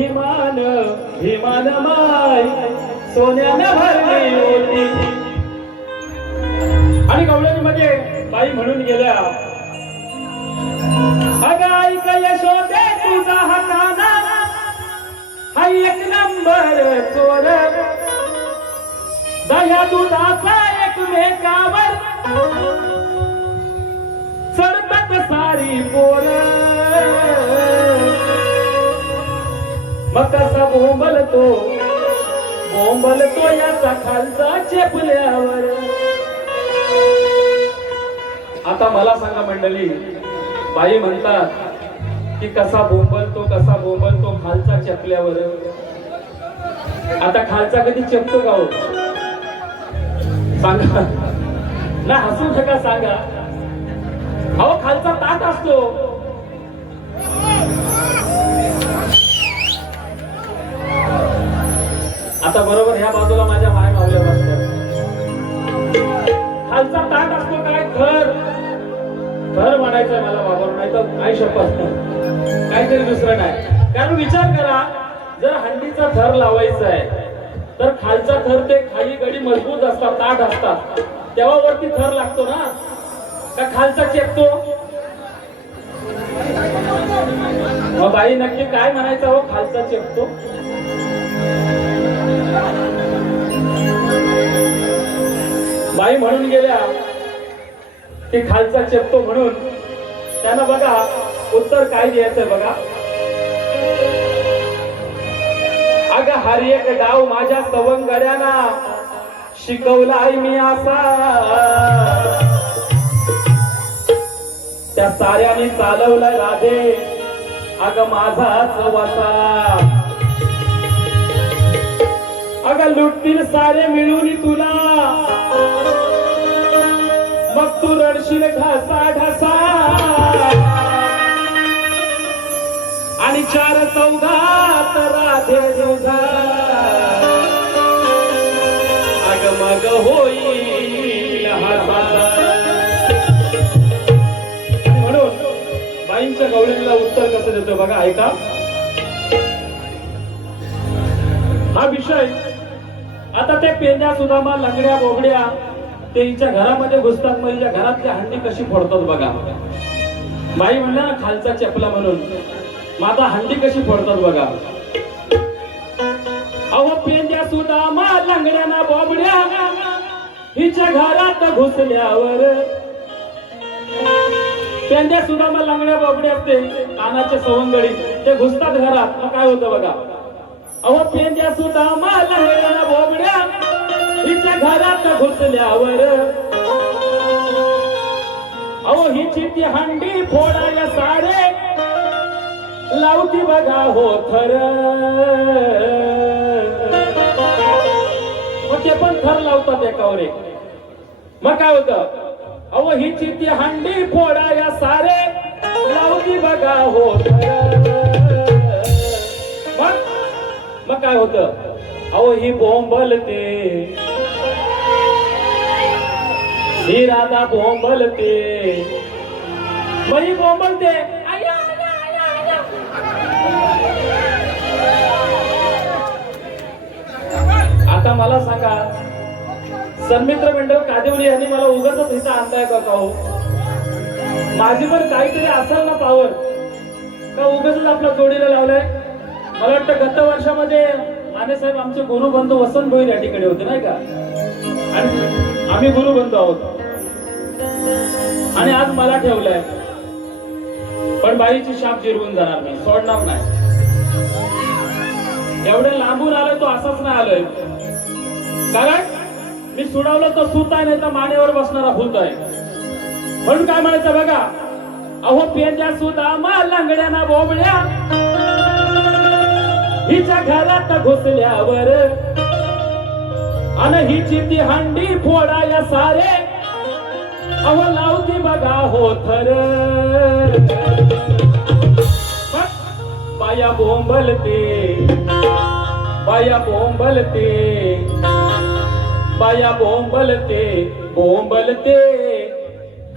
भीमान भीमान माय सोन्याने भरली होती. आणि गवळणीमध्ये बाई म्हणून गेल्या, अगं ऐक यशोदे तुझा हा काना हा एक नंबर चोर, दह्या दुधाचा एकमेकावर चढतात सारी पोर. मग कसा बोंबलतो याचा खालचा चेपल्यावर. आता मला सांगा मंडळी, बाई म्हणतात की कसा बोंबलतो खालचा चेपल्यावर. आता खालचा कधी चेपतो का हो? सांगा ना, हसू नका, सांगा. अहो खालचा ताट असतो. आता बरोबर ह्या बाजूला माझ्या माय मावल्या बसतात. खालचा ताट असतो काय, घर म्हणायचंय मला बाबा, नाही तर काय शपथ काहीतरी दुसरं नाही. कारण विचार करा, जर हंडीचा थर लावायचा आहे तर खालचा थर ते खाली गडी मजबूत असतात, ताट असतात, तेव्हा वरती थर लागतो ना, का खालचा चेपतो? मग बाई नक्की काय म्हणायचं हो, खालचा चेपतो? बाई म्हणून गेल्या की खालचा चेपतो म्हणून. त्यांना बघा उत्तर काय द्यायचंय बघा. अगं हर एक डाव माझ्या सवंगड्यांना शिकवलाय मी असा, त्या साऱ्याने चालवलाय राधे अगं माझाच वसा. अगं लुटतील सारे मिळून तुला, मग तू रडशील ढसा ढसा, आणि चार चौघात राधे तुझा अग मग होईल हसा. म्हणून बाईंच्या गवळीला उत्तर कसं देतो बघा, ऐका. हा विषय आता ते पेंड्या सुदामा लंगड्या बोबड्या ते हिच्या घरामध्ये घुसतात, मग हिच्या घरातली हंडी कशी फोडतात बघा. बाई म्हणल्या ना खालचा चपला म्हणून, मग आता हंडी कशी फोडतात बघा. अहो पेंड्या सुदामा लंगड्या बोबड्या हिच्या घरात घुसल्यावर, पेंड्या सुदामा लंगड्या बोबड्या असते कानाच्या सवंगडी, ते घुसतात घरात, मग काय होतं बघा. अहो पेंड्या सुदामा लंगड्या बोबड्या हिच्या घरात घुसल्यावर, अहो हिची ती हंडी फोडाया सारे लावती बघा हो थर. मग ते पण थर लावतात एकावर एक. मग काय होतं, अहो हिची ती हंडी फोडाया सारे लावती बघा हो थर. मग काय होतं, अहो ही बोंबलते, ही राधा बोंबलते, मग ही बोंबलते. आता मला सांगा, सन्मित्र मंडळ कादिवली यांनी मला उगाच इथं आणताय का हो? माझी पण काहीतरी असेल ना पावर, का उगाच आपल्या जोडीला लावलाय? मला वाटतं गत वर्षामध्ये माने साहेब आमचे गुरुबंधू वसंत भोईर या ठिकाणी होते नाही का, आणि आम्ही गुरुबंधू आहोत, आणि आज मला ठेवलंय. पण बाईची शाप जिरवून जाणार, मी सोडणार नाही. एवढे लांबून आलोय तो असाच नाही आलोय, कारण मी सुडावलं तर सूत आहे, नाही तर मानेवर बसणारा भूत आहे. म्हणून काय म्हणायचं बघा, अहो पेंड्या सुदामा लंगड्या बोबड्या हिच्या घरात घुसल्यावर, आणि हिची ती हंडी फोडाया सारे अहो लावती बघा हो थर. बाया बोंबलते, बाया बोंबलते, बाया बोंबलते, बोंबलते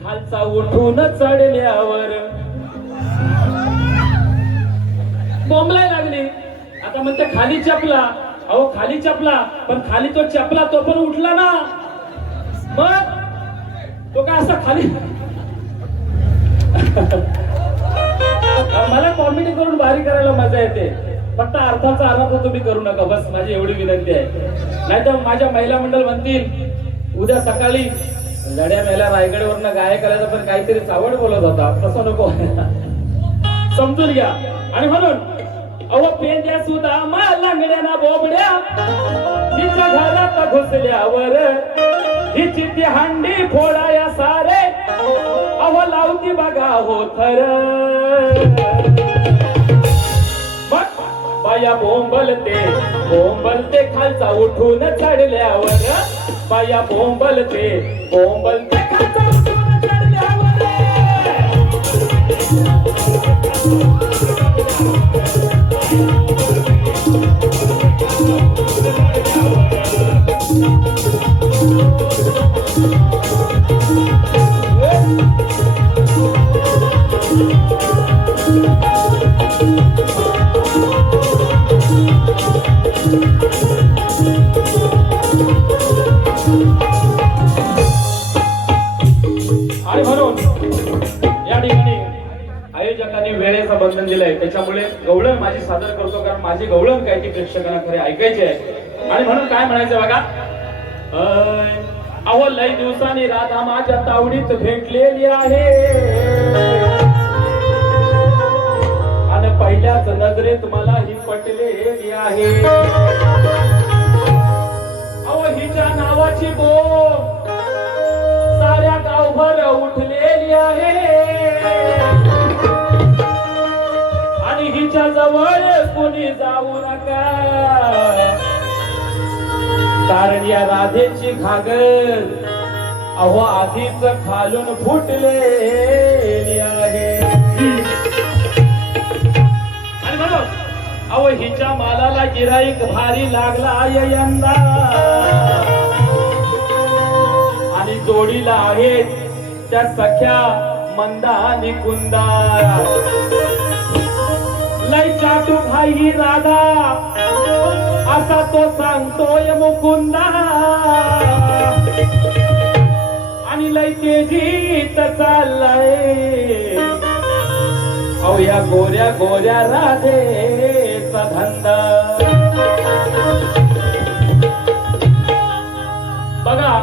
खालचा उठून चढल्यावर. बोंबलाय लागली, म्हणते खाली चपला. अहो खाली चपला, पण खाली तो चपला तो पण उठला ना, मग तो काय असा खाली. मला कॉमेडी करून भारी करायला मजा येते, फक्त अर्थाचा अनाथ तुम्ही करू नका, बस माझी एवढी विनंती आहे. नाहीतर माझ्या महिला मंडळ म्हणतील उद्या सकाळी लढ्या मेल्या रायगडवरनं गायकाला पण काहीतरी चावड बोलत होता, तसं नको. समजून घ्या. आणि म्हणून अहो पेंद्या सुद्धा लांगड्याना बोबड्या तिच्या घरात घुसल्यावर हिची ती हांडी फोडाया सारे अहो लावती बघा हो थर. बाया बोंबलते खालचा उठून चढल्यावर, बाया बोंबलते खालचा उठून चढल्यावर. आणि म्हणून या ठिकाणी आयोजकांनी वेळेचं बंधन दिलंय, त्याच्यामुळे गवळण माझी सादर करतो, कारण माझी गवळण काय ती प्रेक्षकांना खरे ऐकायची आहे. आणि म्हणून काय म्हणायचं बघा, अहो लय दिवसांनी राधा माझ्या तावडीत भेटलेली आहे आणि पहिल्याच नजरेत मला ही पटलेली आहे. अहो हिच्या नावाची बोंब साऱ्या गावभर उठलेली आहे आणि हिच्या जवळ कोणी जाऊ नका, कारण या राधेची घागर अहो आधीच खालून फुटलेली आहे. आणि म्हणून अहो हिच्या मालाला गिराईक भारी लागला यंदा आणि जोडीला आहेत त्या सख्या मंदा आणि कुंदा. लय चाटू भाई राधा असा तो सांगतोय मुकुंदा आणि लय तेजीत चाललाय अहो या गोऱ्या गोऱ्या राधेचा धंदा. बघा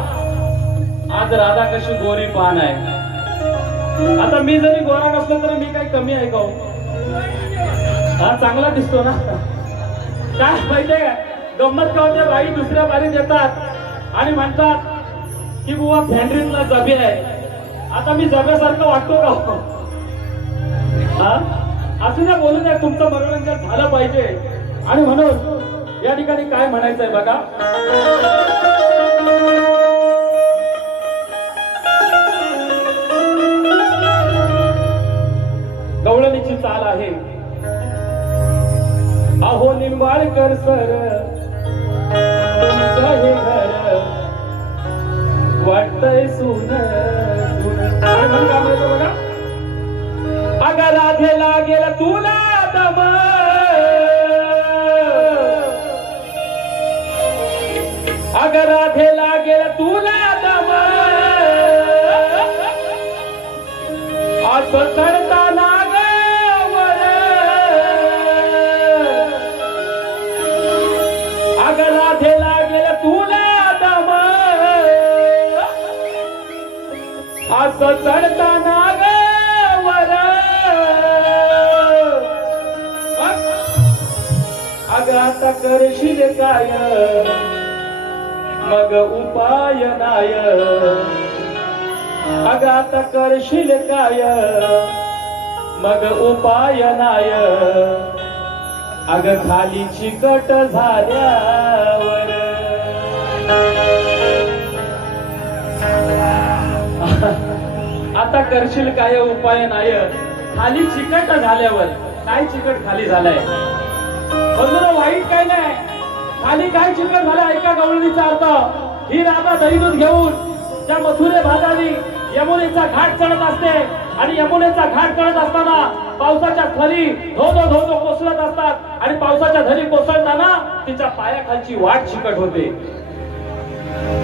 आज राधा कशी गोरी पान आहे. आता मी जरी गोरा नसलो तर मी काही कमी आहे का हो? हा चांगला दिसतो ना. काय माहितीये का गंमत का होते, बाई दुसऱ्या बारीत येतात आणि म्हणतात की बुवा फॅन्ड्रीतला जबे आहे. आता मी जब्यासारखं वाटतो का? हा असं नाही बोलू द्या, तुमचं मनोरंजन झालं पाहिजे. आणि म्हणून या ठिकाणी काय म्हणायचंय बघा, गवळणीची चाल आहे. अहो निंबाळकर सर हे घर वाटतय सुन बघा. अगं राधे लागेल तुला दम अगं राधे लागेल तुला दम असं चढताना अगं राधे लागेल तुला दम असं चढताना वर. अगं आता करशील काय मग उपाय नाय. अगं आता करशील काय मग उपाय नाय. अगं खाली चिकट झाल्यावर आता करशील काय उपाय नाय. खाली चिकट झाल्यावर काय चिकट खाली झालाय बंधूंनो, वाईट काय नाही. खाली काय चिकट झालं ऐका गवळणीचा अर्थ. ही राधा दही दूध घेऊन त्या मथुरे भागाने यमुनेचा घाट चढत असते आणि यमुनेचा घाट चढत असताना पावसाच्या थरी धो धो धो धो कोसळत असतात आणि पावसाच्या धरी कोसळताना तिच्या पायाखालची वाट चिकट होते.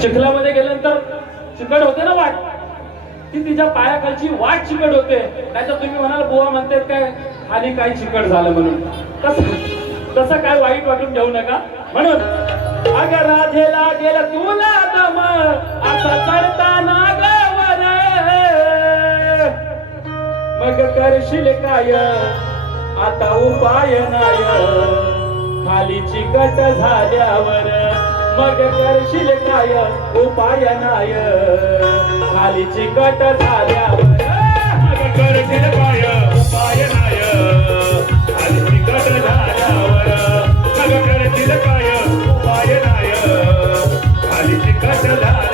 चिखलामध्ये गेल्यानंतर चिकट होते ना वाट, ती तिच्या पायाखालची वाट चिकट होते. नाहीतर तुम्ही म्हणाल बुवा म्हणतात काय खाली काय चिकट झालं म्हणून. तसं काय वाईट वाटून घेऊ नका. म्हणून अगं राधेला गेला तुला दम असा चढताना गावर, मग करशील काय आता उपाय नाय खाली चिकट झाल्यावर, मग करशील काय उपाय नाय खाली चिकट झाल्यावर, मग करशील काय उपाय नाय खाली चिकट झाल्यावर, मग करशील काय उपाय नाय खाली चिकट झाल्यावर.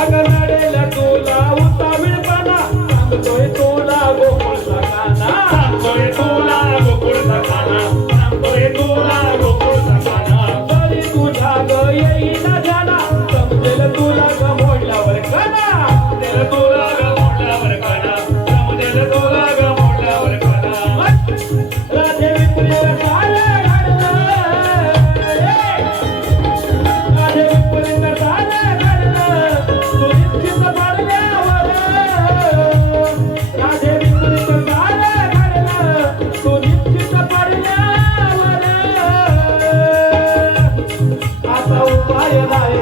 अगं नडेल तुला उतावीळपणा सांगतोय तुला गोकुळचा काना, सांगतोय तुला गोकुळचा काना, सांगतोय तुला गोकुळचा काना. तरी तुझ्या ग येईना ध्याना समजेल तुला ग मोडल्यावर काना, समजेल तुला ग मोडल्यावर काना, समजेल तुला ग मोडल्यावर काना. राधे विपरीत सारं घडलं, राधे विपरीत सारं घडलं तू निश्चित पडल्यावर, राधे विपरीत सारं घडलं तू निश्चित पडल्यावर, आता उपाय नाही